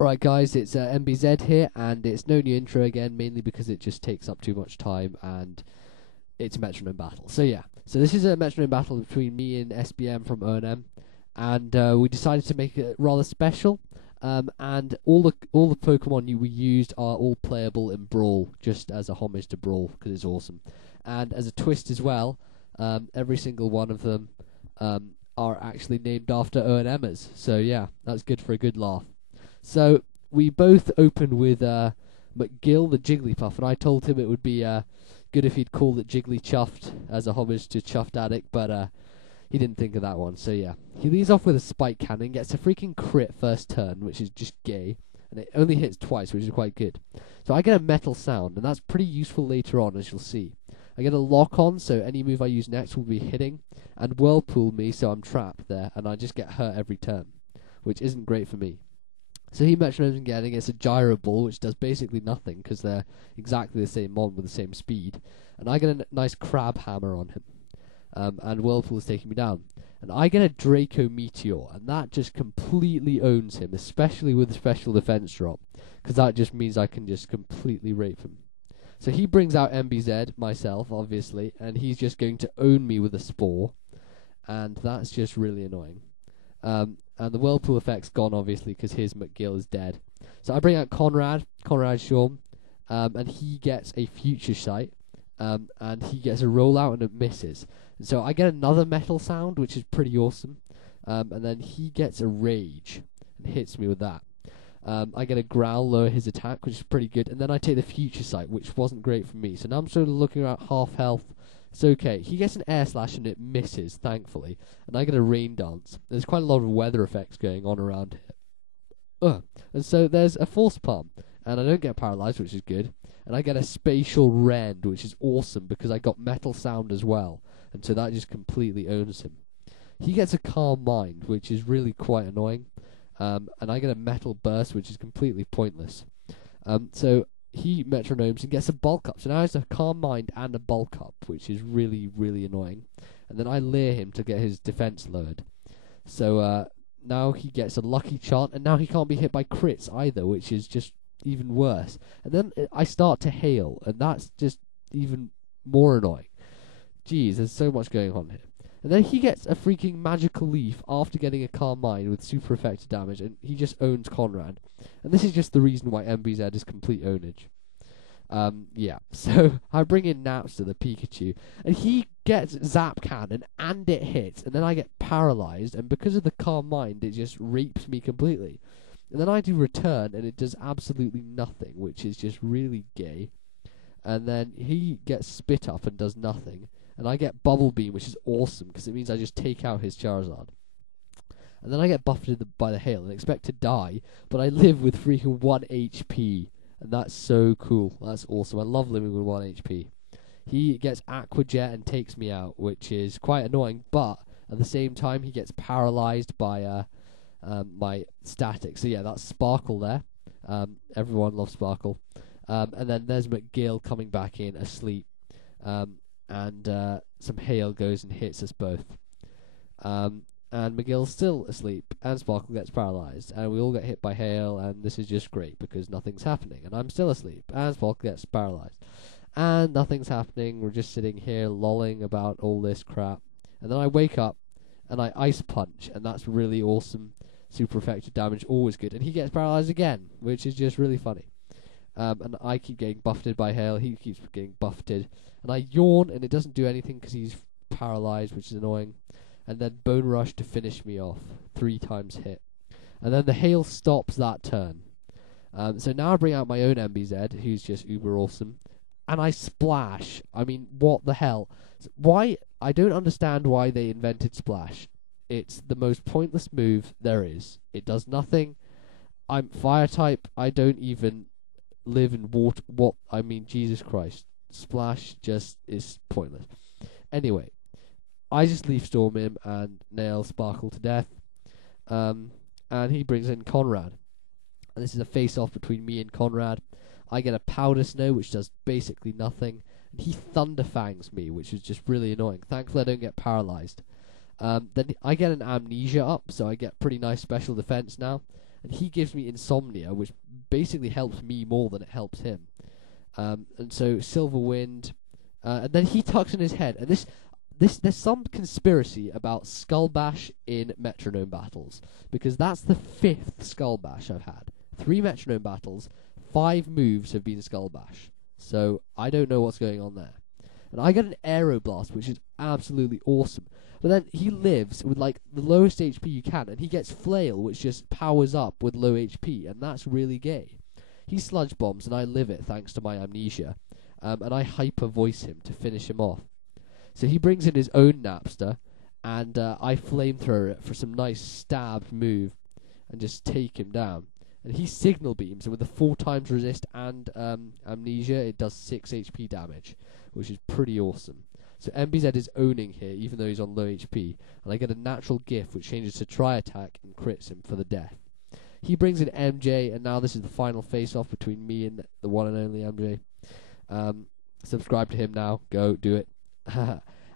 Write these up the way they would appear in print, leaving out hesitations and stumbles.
Right, guys, it's MBZ here, and it's no new intro again, mainly because it just takes up too much time, and it's a Metronome battle. So yeah, so this is a Metronome battle between me and SBM from ONM, and we decided to make it rather special. And all the Pokemon we used are all playable in Brawl, just as a homage to Brawl because it's awesome. And as a twist as well, every single one of them are actually named after ONMers. So yeah, that's good for a good laugh. So we both opened with McGill the Jigglypuff, and I told him it would be good if he'd called it Jiggly Chuffed as a homage to Chuffed Addict, but he didn't think of that one. So yeah, he leads off with a Spike Cannon, gets a freaking crit first turn, which is just gay, and it only hits twice, which is quite good. So I get a Metal Sound, and that's pretty useful later on, as you'll see. I get a Lock On, so any move I use next will be hitting, and Whirlpool me, so I'm trapped there, and I just get hurt every turn, which isn't great for me. So he metronomes again and gets a Gyro Ball, which does basically nothing because they're exactly the same mon with the same speed. And I get a nice Crab Hammer on him. And Whirlpool is taking me down. And I get a Draco Meteor, and that just completely owns him, especially with the special defense drop, because that just means I can just completely rape him. So he brings out MBZ, myself, obviously, and he's just going to own me with a Spore, and that's just really annoying. And the Whirlpool effect's gone, obviously, because his McGill is dead. So I bring out Conrad Shaw, and he gets a Future Sight, and he gets a Rollout and it misses. And so I get another Metal Sound, which is pretty awesome, and then he gets a Rage and hits me with that. I get a Growl, lower his attack, which is pretty good, and then I take the Future Sight, which wasn't great for me. So now I'm sort of looking at half health. It's okay. He gets an Air Slash and it misses, thankfully. And I get a Rain Dance. There's quite a lot of weather effects going on around here. And so there's a Force Palm. And I don't get paralyzed, which is good. And I get a Spatial Rend, which is awesome because I got Metal Sound as well. And so that just completely owns him. He gets a Calm Mind, which is really quite annoying. And I get a Metal Burst, which is completely pointless. So he metronomes and gets a Bulk Up. So now he has a Calm Mind and a Bulk Up, which is really, really annoying. And then I leer him to get his defense lowered. So now he gets a Lucky Chant, and now he can't be hit by crits either, which is just even worse. And then I start to hail, and that's just even more annoying. Jeez, there's so much going on here. And then he gets a freaking Magical Leaf after getting a Calm Mind with super effective damage, and he just owns Conrad. And this is just the reason why MBZ is complete ownage. Yeah, so I bring in Napster, the Pikachu, and he gets Zap Cannon, and it hits, and then I get paralyzed, and because of the Calm Mind, it just rapes me completely. And then I do Return, and it does absolutely nothing, which is just really gay. And then he gets Spit Up and does nothing. And I get Bubble Beam, which is awesome, because it means I just take out his Charizard. And then I get buffeted by the hail and expect to die, but I live with freaking 1 HP. And that's so cool. That's awesome. I love living with 1 HP. He gets Aqua Jet and takes me out, which is quite annoying, but at the same time, he gets paralyzed by my static. So yeah, that's Sparkle there. Everyone loves Sparkle. And then there's McGill coming back in asleep. And some hail goes and hits us both. And McGill's still asleep, and Sparkle gets paralyzed, and we all get hit by hail, and this is just great because nothing's happening. And I'm still asleep, and Sparkle gets paralyzed, and nothing's happening. We're just sitting here lolling about all this crap. And then I wake up, and I Ice Punch, and that's really awesome. Super effective damage, always good. And he gets paralyzed again, which is just really funny. And I keep getting buffeted by hail, he keeps getting buffeted. And I yawn, and it doesn't do anything because he's paralyzed, which is annoying. And then Bone Rush to finish me off, 3 times hit. And then the hail stops that turn. So now I bring out my own MBZ, who's just uber awesome. And I Splash. I mean, what the hell? Why? I don't understand why they invented Splash. It's the most pointless move there is. It does nothing. I'm Fire type. I don't even live in water. What? I mean, Jesus Christ. Splash just is pointless. Anyway, I just Leaf Storm him and nail Sparkle to death. And he brings in Conrad. And this is a face-off between me and Conrad. I get a Powder Snow, which does basically nothing. And he Thunder Fangs me, which is just really annoying. Thankfully, I don't get paralyzed. Then I get an Amnesia up, so I get pretty nice special defense now. and he gives me insomnia, which basically helps me more than it helps him. And so Silver Wind, and then he tucks in his head, and there's some conspiracy about Skull Bash in Metronome battles, because that's the 5th Skull Bash I've had. 3 Metronome battles, 5 moves have been Skull Bash. So I don't know what's going on there. And I get an Aeroblast, which is absolutely awesome. But then he lives with like the lowest HP you can, and he gets Flail, which just powers up with low HP, and that's really gay. He Sludge Bombs, and I live it thanks to my amnesia. And I hyper voice him to finish him off. So he brings in his own Napster, and I flamethrower it for some nice stabbed move, and just take him down. And he Signal Beams, and with the 4 times resist and amnesia, it does 6 HP damage, which is pretty awesome. So MBZ is owning here, even though he's on low HP, and I get a natural gift which changes to Tri Attack and crits him for the death. He brings in MJ, and now this is the final face-off between me and the one and only MJ. Subscribe to him now, go do it.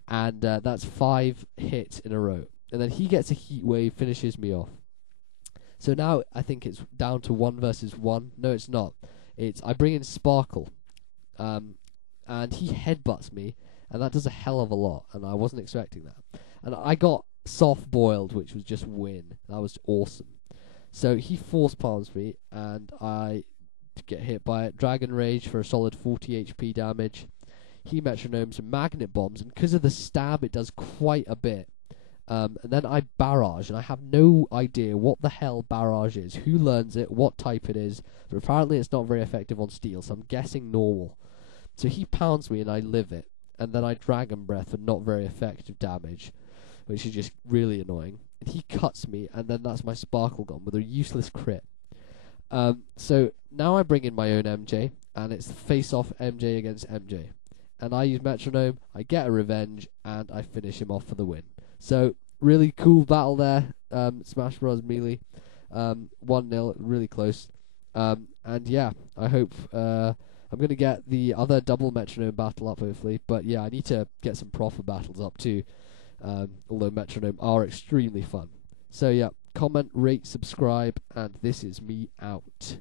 And that's 5 hits in a row. And then he gets a Heat Wave, finishes me off. So now I think it's down to 1 versus 1. No, it's not. I bring in Sparkle, and he headbutts me, and that does a hell of a lot, and I wasn't expecting that. And I got Soft Boiled, which was just win. That was awesome. So he Force Palms me, and I get hit by it. Dragon Rage for a solid 40 HP damage. He Metronomes and Magnet Bombs, and because of the stab, it does quite a bit. And then I Barrage, and I have no idea what the hell Barrage is, who learns it, what type it is, but apparently it's not very effective on Steel, so I'm guessing normal. So he pounds me, and I live it, and then I Dragon Breath for not very effective damage, which is just really annoying. And he cuts me, and then that's my Sparkle gone with a useless crit. So now I bring in my own MJ, and it's face-off MJ against MJ. And I use Metronome, I get a revenge, and I finish him off for the win. So, really cool battle there, Smash Bros. Melee, 1-0, really close. And yeah, I hope, I'm going to get the other double Metronome battle up, hopefully. But yeah, I need to get some proper battles up too, although Metronome are extremely fun. So yeah, comment, rate, subscribe, and this is me out.